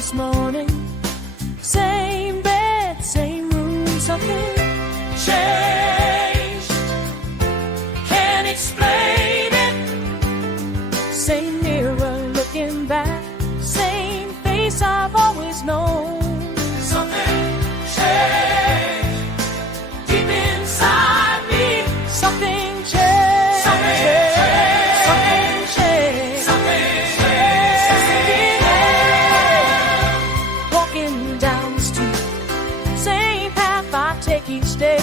this morning. Same bed, same room, something changed. Can't explain it. Same mirror looking back, same face I've always known. Something changed deep inside me. Something changed. Something changed. Something changed. Something changed. Walking down the street, same path I take each day.